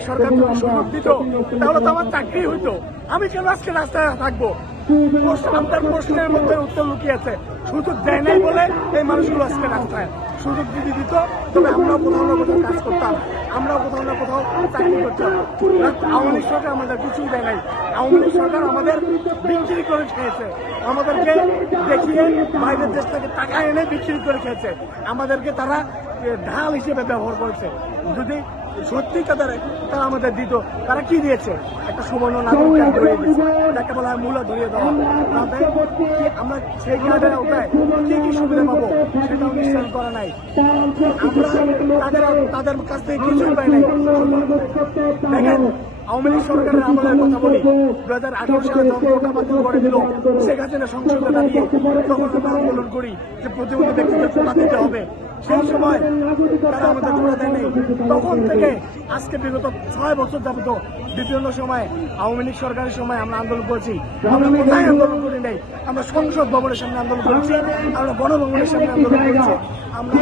লীগ সরকার যদি সুযোগ দিত তাহলে তো আমার চাকরি হইতো। আমি কেন আজকে রাস্তায় থাকবো? আপনার প্রশ্নের মধ্যে উত্তর লুকিয়ে আছে। সুযোগ দেয় নাই বলে এই মানুষগুলো আজকে রাস্তায়। সুযোগ যদি দিত তবে আমরাও কোথাও না কোথাও কাজ করতাম, আমরাও কোথাও না কোথাও চাকরি করতাম। আওয়ামী লীগ সরকার আমাদের কিছুই দেয় নাই। আওয়ামী লীগ সরকার আমাদের বিক্রি করে খেয়েছে, আমাদেরকে দেখিয়ে বাইরের দেশ থেকে টাকা এনে বিক্রি করে খেয়েছে, আমাদেরকে তারা ঢাল হিসেবে ব্যবহার করেছে। যদি সত্যি তারা আমাদের দিত, তারা কি দিয়েছে? একটা সুবর্ণ নাগরিক কার্ড ধরিয়ে দিয়েছে, যাকে বলা হয় মূল্য ধরিয়ে দেওয়া। আমরা সেই কার্ডের আওতায় কি কি সুবিধা পাবো সেটাও নিশ্চয় করা নাই। আমরা তাদের কাছ থেকে কিছুই পাই নাই। দেখেন, আওয়ামী লীগ সরকারের আমলের কথা বলি, 2018 সালে যখন কোটা বাতিল করে দিল, শেখ হাসিনা সংসদে দাঁড়িয়ে তখন আমরা আন্দোলন করি যে প্রতিবন্ধী ব্যক্তিদের কোটা দিতে হবে। সেই সময় তারা আমাদের কোটা দেয়নি। তখন থেকে আজকে বিগত 6 বছর যাবত বিভিন্ন সময় আওয়ামী লীগ সরকারের সময় আমরা আন্দোলন করেছি। আমরা কোথায় আন্দোলন করি নাই? আমরা সংসদ ভবনের সামনে আন্দোলন করেছি, আমরা গণভবনের সামনে আন্দোলন করেছি, আমরা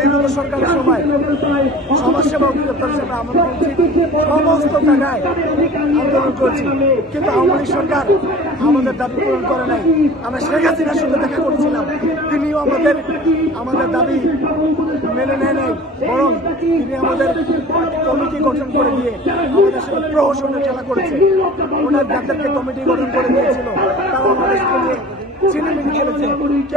বিভিন্ন সরকারের সময় সমাজসেবা অধিদপ্তরের সামনে আন্দোলন করেছি, সমস্ত জায়গায় আন্দোলন করেছি। কিন্তু আওয়ামী লীগ সরকার আমাদের দাবি পূরণ করে নাই। আমরা শেখ হাসিনার সঙ্গে দেখা করেছিলাম, তিনিও আমাদের দাবি মেনে নেয় নাই, বরং তিনি আমাদের কমিটি গঠন করে দিয়ে আমাদের সাথে প্রহসনের খেলা করেছে। ওনার যাদেরকে কমিটি গঠন করে দিয়েছিল তারা আমাদের চিনিমিনি খেলেছে। কেউ